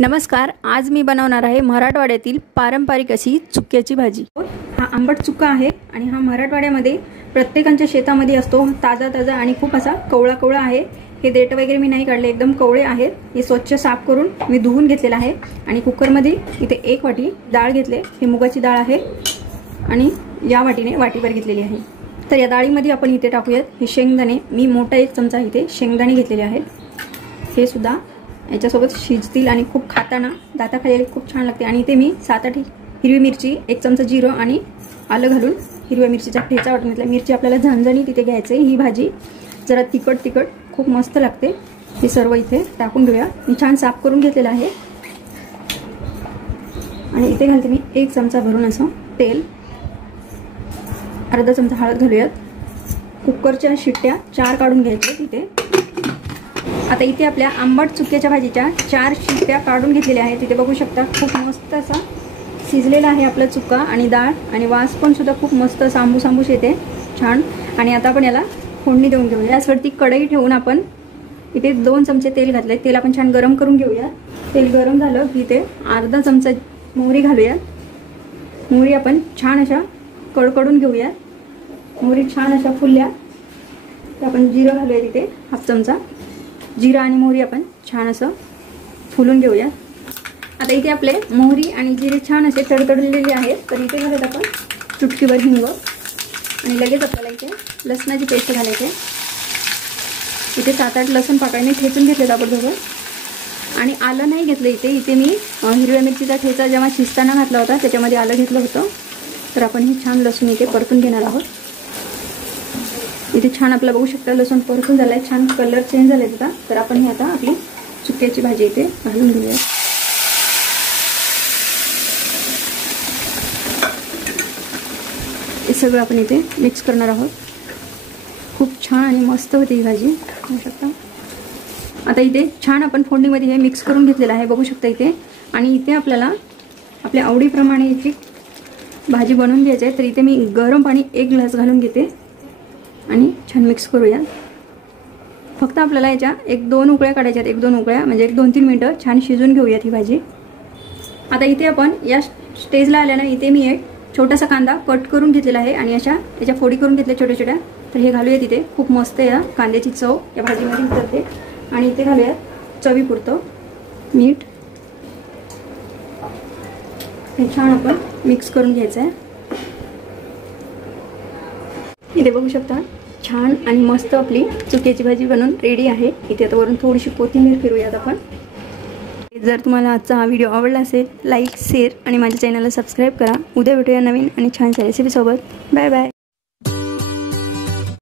नमस्कार, आज मी बनवणार आहे मराठवाड्यातील पारंपरिक अशी चुक्याची भाजी। हा आंबट चुका आहे आणि हा मराठवाड्यामध्ये प्रत्येकाच्या शेतामध्ये असतो। ताजा ताजा आणि खूप असा कवळा कवळा आहे। हे देठ वगैरे मी नाही काढले, एकदम कवळे आहेत। हे स्वच्छ साफ करून मी धुवून घेतलेला आहे आणि कुकरमध्ये इथे 1 वाटी डाळ घेतले। हे मुगाची डाळ आहे आणि या वाटीने वाटीभर घेतलेली आहे। तर या डाळीमध्ये आपण इथे टाकूयात हे शेंगदाणे। मी मोठा 1 चमचा इथे शेंगदाणे घेतलेले आहेत। हे सुद्धा याच्यासोबत शिजतील आणि खूप खाताना दाताखाली खूप छान लागते। आणि इथे मी 7-8 हिरवी मिरची, 1 चमचा जिरं आणि आलं घालून हिरव्या मिरचीचा ठेचा वाटून घेतला। मिरची आपल्याला झणझणीत इथे घ्यायचे। ही भाजी जरा तिखट खूप मस्त लागते। हे सर्व इथे टाकून घेऊया। मी छान साफ करून घेतलेलं आहे आणि इथे घालते मी 1 चमचा भरून असं तेल। अर्धा चमचा हळद घालूयात। कुकरच्या शिट्ट्या 4 काढून घ्यायच्या तिथे। आता इथे आपल्या आंबट चुक्याच्या भाजीच्या 4 शिट्ट्या काढून घेतलेल्या आहेत। तिथे बघू शकता खूप मस्त असा शिजलेला आहे आपला चुका आणि डाळ आणि वास पण सुद्धा खूप मस्त आंबूस येते छान। आणि आता आपण याला फोडणी देऊन घेऊया। यावरती कढई ठेवून आपण इथे 2 चमचे तेल घातले। तेल आपण छान गरम करून घेऊया। तेल गरम झालं की इथे अर्धा चमचा मोहरी घालूया। मोहरी आपण छान अशा कडकडून घेऊया। मोहरी छान अशा फुलल्या तर आपण जिरं घालूया तिथे 1/2 चमचा। जिरा आणि मोहरी आपण छान असं फुलून घेऊया। आता इथे आपले मोहरी आणि जिरे छान असे तडतडलेले आहेत। तर इथे घालूयात आपण चुटकीभर हिंग आणि लगेच आपल्याला इथे लसणाची पेस्ट घालायची। इथे 7-8 लसूण पाकळ्याने ठेचून घेतले आपण दोघं आणि आलं नाही घेतलं इथे मी हिरव्या मिरचीचा ठेचा जेव्हा शिजताना घातला होता त्याच्यामध्ये आलं घेतलं होतं। तर आपण ही छान लसूण इथे परतून घेणार आहोत। इथे छान आपल्याला बघू शकता लसूण परतून झालाय, छान कलर चेंज झालाय त्याचा। तर आपण हे आता आपली चुक्याची भाजी इथे घालून घेऊया। हे सगळं आपण इथे मिक्स करणार आहोत। खूप छान आणि मस्त होती ही भाजी, बघू शकता। आता इथे छान आपण फोडणीमध्ये हे मिक्स करून घेतलेलं आहे, बघू शकता इथे। आणि इथे आपल्याला आपल्या आवडीप्रमाणे याची भाजी बनवून घ्यायची आहे। तर इथे मी गरम पाणी 1 ग्लास घालून घेते आणि छान मिक्स करूया। फक्त आपल्याला याच्या 1-2 उकळ्या काढायच्यात, 1-2 उकळ्या म्हणजे 1-2-3 मिनिटं छान शिजून घेऊयात ही भाजी। आता इथे आपण या स्टेजला आल्यानं इथे मी एक छोटासा कांदा कट करून घेतलेला आहे आणि याच्या फोडी करून घेतल्या छोट्या छोट्या। तर हे घालूया तिथे। खूप मस्त या कांद्याची चव या भाजीमध्ये उतरते। आणि इथे घालूयात चवीपुरतं मीठ। हे छान आपण मिक्स करून घ्यायचं आहे। इथे बघू शकता छान आणि मस्त आपली चुक्याची भाजी बनवून रेडी आहे। इथे आता वरून थोडीशी कोथिंबीर फिरवूयात आपण। जर तुम्हाला आजचा हा व्हिडिओ आवडला असेल, लाईक, शेअर आणि माझ्या चॅनलला सबस्क्राईब करा। उद्या भेटूया नवीन आणि छानशा रेसिपी सोबत। Bye bye.